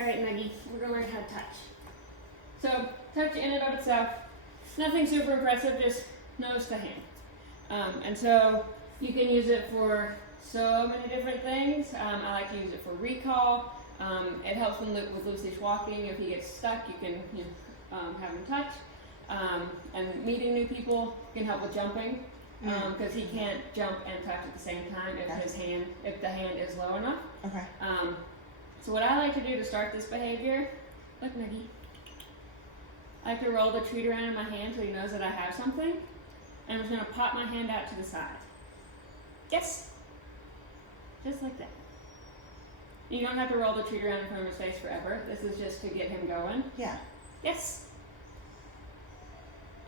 Alright, Nugget, we're gonna learn how to touch. So, touch in and of itself, nothing super impressive, just nose to hand. And so, you can use it for so many different things. I like to use it for recall. It helps with loose-leash walking. If he gets stuck, you can have him touch. And meeting new people can help with jumping, because he can't jump and touch at the same time if the hand is low enough. Okay. So what I like to do to start this behavior, look, Nugget, I like to roll the treat around in my hand so he knows that I have something, and I'm just going to pop my hand out to the side. Yes! Just like that. You don't have to roll the treat around in front of his face forever. This is just to get him going. Yeah. Yes!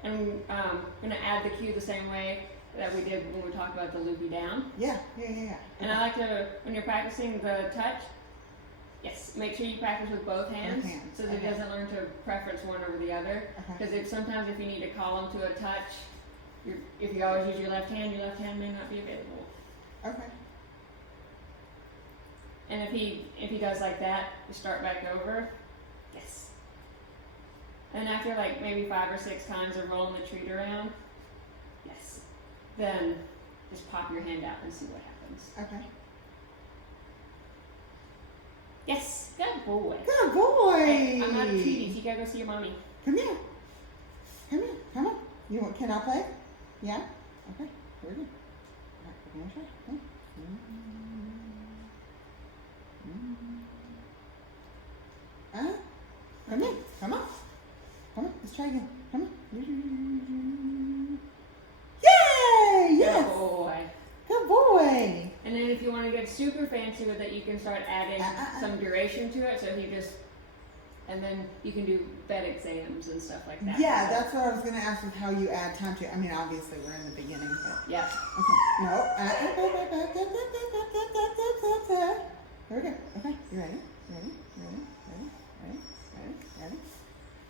And I'm going to add the cue the same way that we did when we talked about the loopy down. Yeah. And I like to, when you're practicing the touch, yes, make sure you practice with both hands, so that he doesn't learn to preference one over the other. Because sometimes if you need to call him to a touch, if you always use your left hand may not be available. Okay. And if he does like that, you start back over. Yes. And after like maybe 5 or 6 times of rolling the treat around, yes, then just pop your hand out and see what happens. Okay. Yes, good boy. Good boy. Hey, I'm not a treaty. You gotta go see your mommy. Come here. Come on. Can I play? Yeah? Okay. Very good. All right, we're gonna try. Okay. Come here. Come on. Let's try again. Come on. Yay! Yes. Good boy. Good boy. And then if you want to get super fancy with it, you can start adding some duration to it. So and then you can do bed exams and stuff like that. Yeah, that's what I was going to ask with how you add time to it. I mean, obviously we're in the beginning, but. Yeah. Okay. No. There we go. Okay. You ready?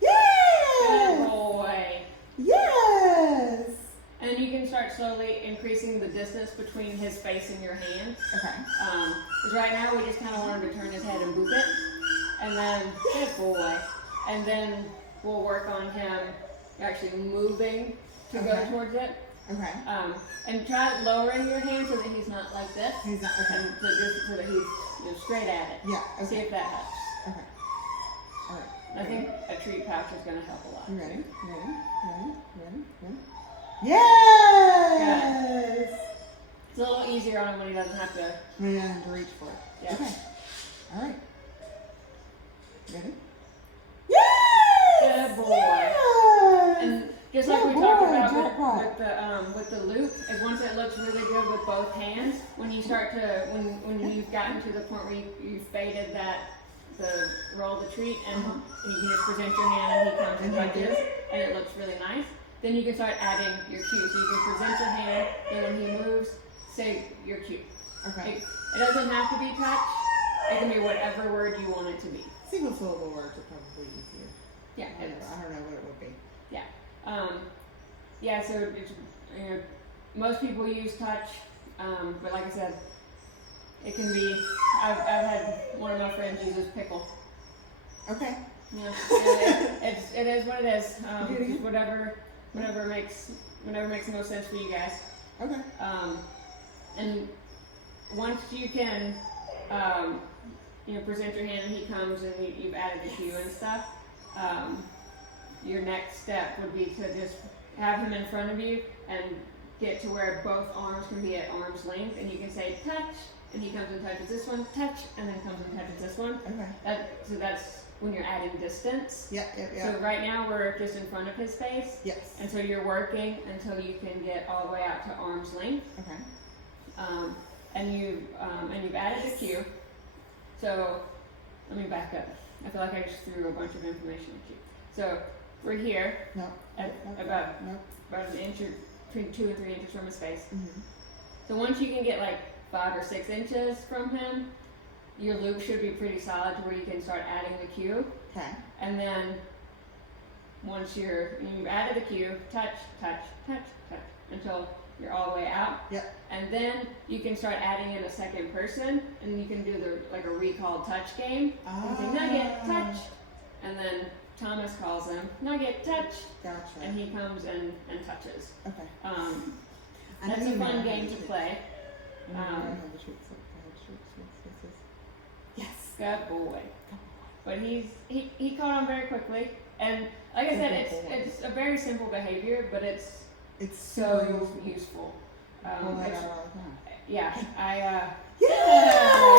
Yay! Good boy. Yes! And you can start slowly increasing the distance between his face and your hand. Okay. Because right now we just kind of want him to turn his head and boop it. And then, good boy. And then we'll work on him actually moving to go towards it. Okay. And try lowering your hand so that he's not like this. He's not, okay. And so that he's straight at it. Yeah, okay. See if that helps. Okay. All right. I think a treat pouch is going to help a lot. You ready? Yes! It's a little easier on him when he doesn't have to. When he doesn't have to reach for it. Yeah. Okay. All right. Ready? Yes! Good boy. Yes! And just like we talked about with the loop, is once it looks really good with both hands, when you start to when you've gotten to the point where you've faded the roll the treat and you can just present your hand and he comes and touches and it looks really nice. Then you can start adding your cue. So you can present your hand, and when he moves, say your cue. Okay. It doesn't have to be touch. It can be whatever word you want it to be. Single syllable words are probably easier. Yeah, I don't know what it would be. Yeah. Yeah, so it's, most people use touch, but like I said, it can be, I've had one of my friends uses pickle. Okay. Yeah, it is what it is. Whatever makes the most sense for you guys. Okay. And once you can, present your hand and he comes and you've added the cue and stuff, your next step would be to just have him in front of you and get to where both arms can be at arm's length, and you can say touch, and he comes and touches this one, touch, and then comes and touches this one. Okay. So that's when you're adding distance. Yeah. So right now we're just in front of his face. Yes. And so you're working until you can get all the way out to arm's length. Okay. And you've added a cue. So let me back up. I feel like I just threw a bunch of information at you. So we're here at about an inch or between 2 and 3 inches from his face. Mm-hmm. So once you can get like 5 or 6 inches from him, your loop should be pretty solid to where you can start adding the cue. Okay. And then once you've added the cue, touch, touch, touch, touch, until you're all the way out. Yep. And then you can start adding in a second person, and you can do a recall touch game. And say, Nugget, Thomas calls him, Nugget, touch, Gotcha. and he comes and touches. Okay. I know That's you a know fun how game to to do play. I know how the tricks look. Yes. Good boy. But he caught on very quickly, and like I said, it's a very simple behavior, but it's It's so useful. Pull that out all the time. Yeah, Yeah!